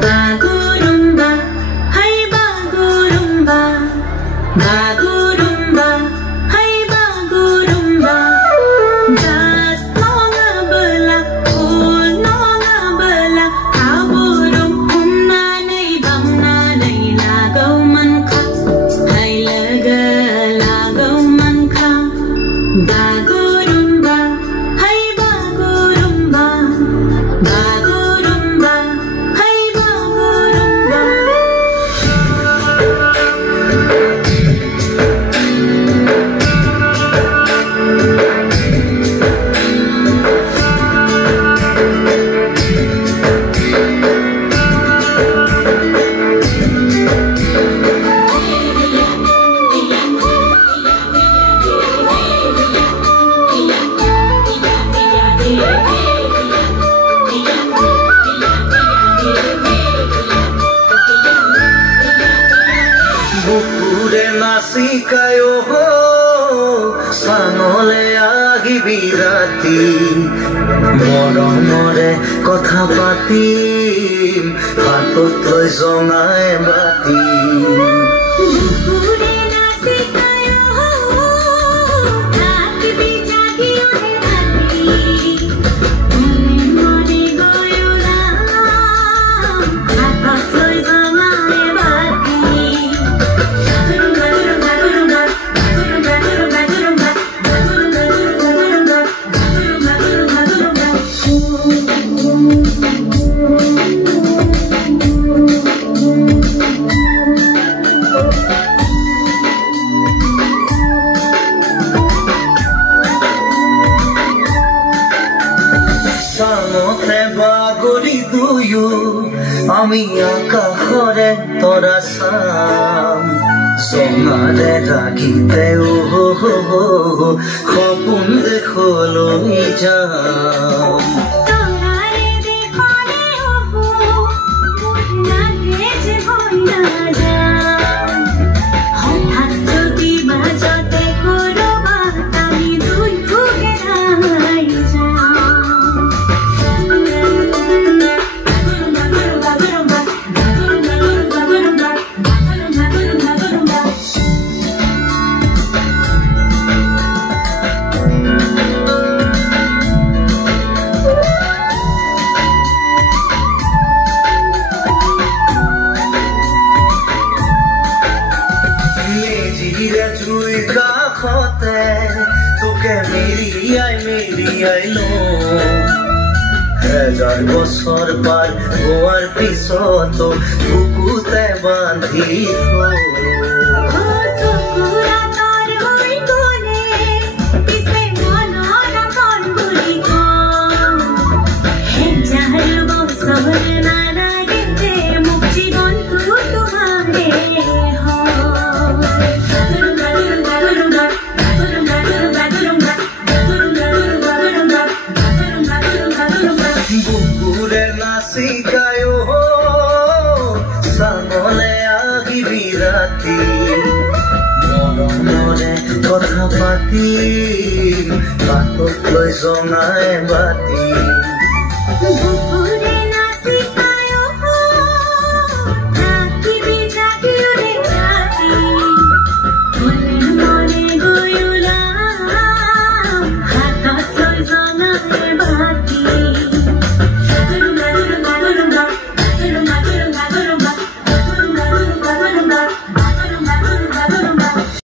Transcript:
Bagurumba, hai bagurumba, bagurumba, hai bagurumba. Dat nonga bela, oh nonga bela, kaburum umna nei bamna nei lagaw man ka, hai laga lagaw man ka. Bagurumba, hai bagurumba, bagurumba. Bukure nasikayo ho sanole agibi rati moromore kotha patim hatot loi jongae bati Bukure nasikayo agibi jagiyo rati mone mone goyula hatot loi jongae bati. আমি আকাশরে তৰা চাম সোনাৰে ৰাখিতে সপোন দেখলৈ যাম তোকে মেৰিয়াই লো হাজাৰ বছৰ পাৰ গোয়াৰ পিছত বুকুতে বান্ধি বুকুৰে নাচিকায়ো সামনে আগিবি ৰাতি মৰমৰে কথা পাতি বাটত লৈ জনাই বাতি Bagurumba,